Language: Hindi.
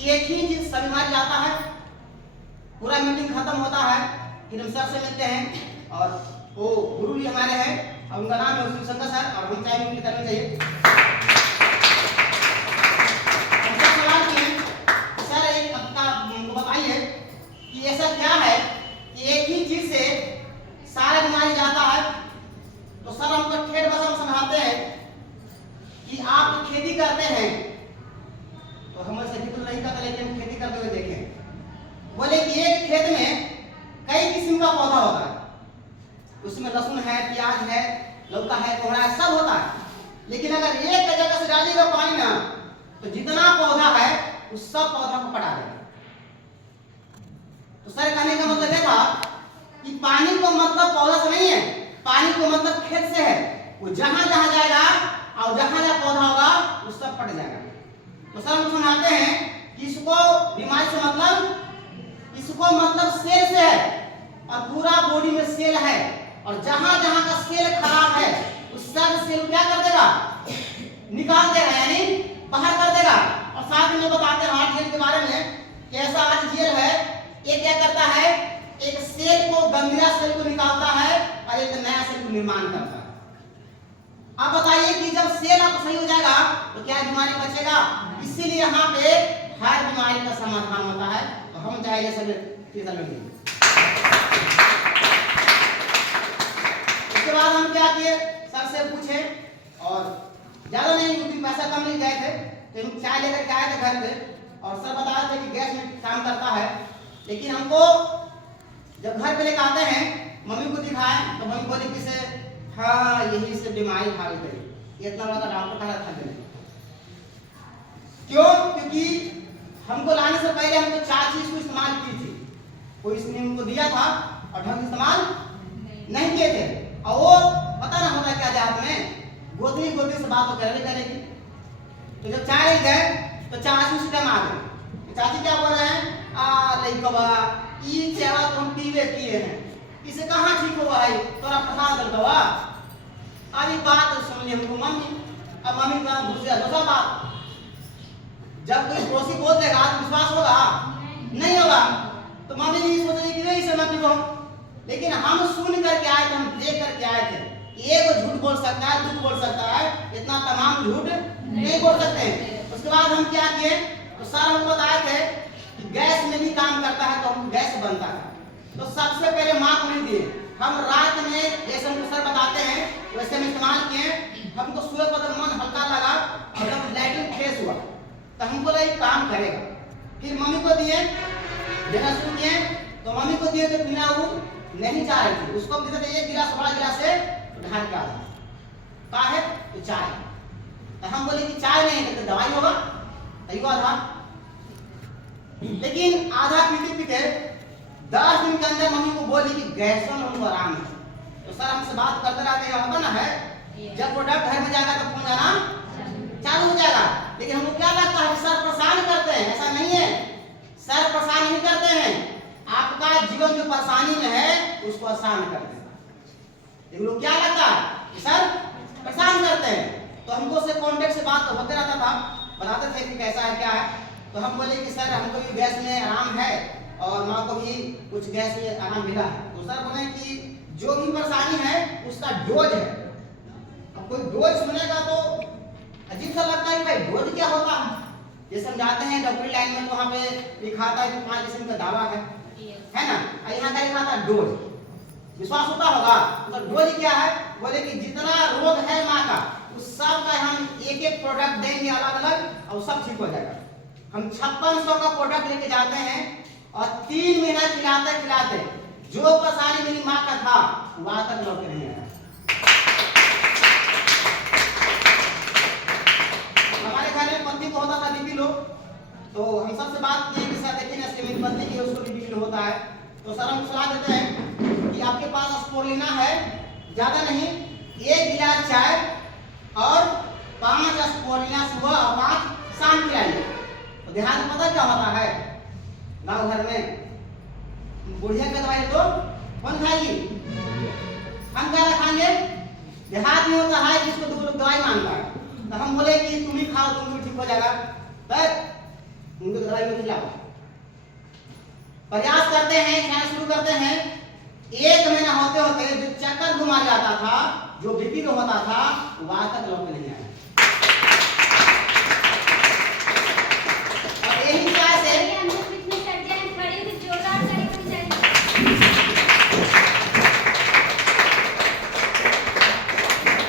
कि एक ही चीज सभी हमारे जाता है, पूरा मीटिंग खत्म होता है, फिर हम सर से मिलते हैं और वो गुरु जी हमारे हैं और उनका नाम है उसमें शंकर सर और हम चाहेंगे उनकी तरफ चाहिए। हमसे सवाल किए सर एक आपका बताइए कि ऐसा क्या है कि एक ही चीज से सारा बीमारी जाता है। तो सर हमको ठेठ भाषा में समझाते हैं कि आप खेती करते हैं, तो हम ऐसे बिल्कुल नहीं करते लेकिन हम खेती करते हुए देखें। बोले कि एक खेत में कई किस्म का पौधा होता है, उसमें लहसुन है, प्याज है, लौका है, कोहड़ा है, सब होता है। लेकिन अगर एक जगह से डालिएगा पानी ना तो जितना पौधा है उस सब पौधा को पटा देगा। तो सर कहने का मतलब ये था कि पानी को मतलब पौधा से नहीं है, पानी को मतलब खेत से है। वो जहां जहां जाएगा और जहां जहां पौधा होगा वो सब पट जाएगा। तो सर हम समझाते हैं कि इसको बीमारी से मतलब, इसको मतलब सेल से है और पूरा बॉडी में सेल है और जहां जहां का सेल खराब है उस सब सेल क्या कर देगा, निकाल देगा, यानी बाहर कर देगा। और साथ में बताते हैं हार्ट जेल के बारे में कि ऐसा हार्ट जेल है, ये क्या करता है, एक सेल को, गंभीरा सेल को निकालता है और एक नया सेल को निर्माण करता है। आप बताइए कि जब सेल आपका सही हो जाएगा तो क्या बीमारी बचेगा? इसीलिए यहाँ पे हर बीमारी का समाधान होता है। तो हम चाहिए सब उसके बाद हम क्या किए, सर से पूछे और ज्यादा नहीं, क्योंकि पैसा कम नहीं गए थे तो हम चाय लेकर के आए थे घर पे और सर बता रहे थे कि गैस में काम करता है। लेकिन हमको जब घर पे लेकर आते हैं मम्मी को दिखाए तो मम्मी बोली कि से हाँ यही से बीमारी भाग गई, इतना बड़ा डॉक्टर कहा था नहीं। क्यों? क्योंकि हमको लाने से पहले हमको 4 चीज को इस्तेमाल की थी, कोई इसने हमको दिया था और ढंग इस्तेमाल नहीं किए थे। और वो पता ना होता क्या जात में गोदरी गोदरी से बात तो करने करेगी। तो जब चाय गए तो चाची उस टाइम आ गए, चाची क्या बोल रहे हैं, आ लइकवा ई चावा तुम पीवे किए हैं, इसे कहाँ ठीक हुआ है, तोरा प्रसाद दल दवा। अभी बात सुन ली हमको मम्मी, अब मम्मी का घुस गया दूसरा बात। जब कोई पड़ोसी बोल देगा तो विश्वास होगा नहीं होगा, तो मम्मी ये सोच रही कि नहीं इसे मत पीबो। लेकिन हम सुन करके आए थे, हम देख करके आए थे कि एक झूठ बोल सकता है, झूठ बोल सकता है, इतना तमाम झूठ नहीं बोल सकते हैं। उसके बाद हम क्या किए, तो सर हमको बताए थे कि गैस में भी काम करता है, तो हम गैस बनता है। तो सबसे पहले मार्क नहीं दिए, हम रात में जैसे हमको सर बताते हैं वैसे हम इस्तेमाल किए। हमको सुबह पर मन हल्का लगा और जब लाइटिंग फ्रेश हुआ तो हमको लगा काम करेगा। फिर मम्मी को दिए, देना शुरू किए, तो मम्मी को दिए तो पीना वो नहीं चाह रही थी, उसको हम देते 1 गिलास बड़ा गिलास से ढाल के आता का है तो चाय। तो हम बोले कि चाय नहीं तो दवाई होगा, तैयो आधा। लेकिन आधा पीते पीते 10 दिन के अंदर मम्मी को बोली कि गैसों में उनको आराम है। तो सर हमसे बात करते रहते हैं, होता ना है जब प्रोडक्ट घर में जाएगा तो फोन जाना चालू हो जाएगा। लेकिन हमको क्या लगता है सर परेशान करते हैं, ऐसा नहीं है, सर परेशान नहीं करते हैं, आपका जीवन जो परेशानी में है उसको आसान करते हैं। लेकिन लोग क्या लगता है कि सर परेशान करते हैं। तो हमको से कांटेक्ट से बात होते रहता था, बताते थे कि कैसा है क्या है। तो हम बोले कि सर हमको भी गैस में आराम है और माँ को भी कुछ गैस में आराम मिला है। तो सर बोले कि जो भी परेशानी है उसका डोज है। अब कोई डोज सुनेगा तो अजीब सा लगता है कि भाई डोज क्या होता है। जैसे हम जाते हैं डॉक्टरी लाइन में तो वहाँ पे लिखा आता है कि 5 किस्म का दवा है ना, यहाँ का लिखा था डोज, विश्वास होता होगा। तो डोज क्या है, बोले कि जितना रोग है माँ का उस सब का हम एक एक प्रोडक्ट देंगे अलग अलग और सब ठीक हो जाएगा। हम 5600 का प्रोडक्ट लेके जाते हैं और 3 महीना खिलाते खिलाते जो परेशानी मेरी माँ का था वहां तक लौट नहीं आया। हमारे घर में पत्नी को होता था बीपी लो, तो हम सबसे बात किए कि सर देखिए ना मेरी पत्नी की उसको भी बीपी लो होता है। तो सर हम सलाह देते हैं कि आपके पास स्पोरुलिना है, ज्यादा नहीं, 1 गिलास चाय और 5 स्पोरुलिना सुबह और 5 शाम खिलाइए। तो देहात में पता क्या होता है, गांव घर में बुढ़िया का दवाई तो कौन खाएगी, हम क्या खाएंगे। देहात में होता है जिसको 2 लोग दवाई मांगता है, तो हम बोले कि तुम ही खाओ तुम भी ठीक हो जाएगा, पर उनको दवाई के खिलाफ प्रयास करते हैं, खाना शुरू करते हैं। 1 महीना होते होते जो चक्कर घुमा जाता था, जो बीपी लो होता था, वो आज तक लौट के नहीं आया।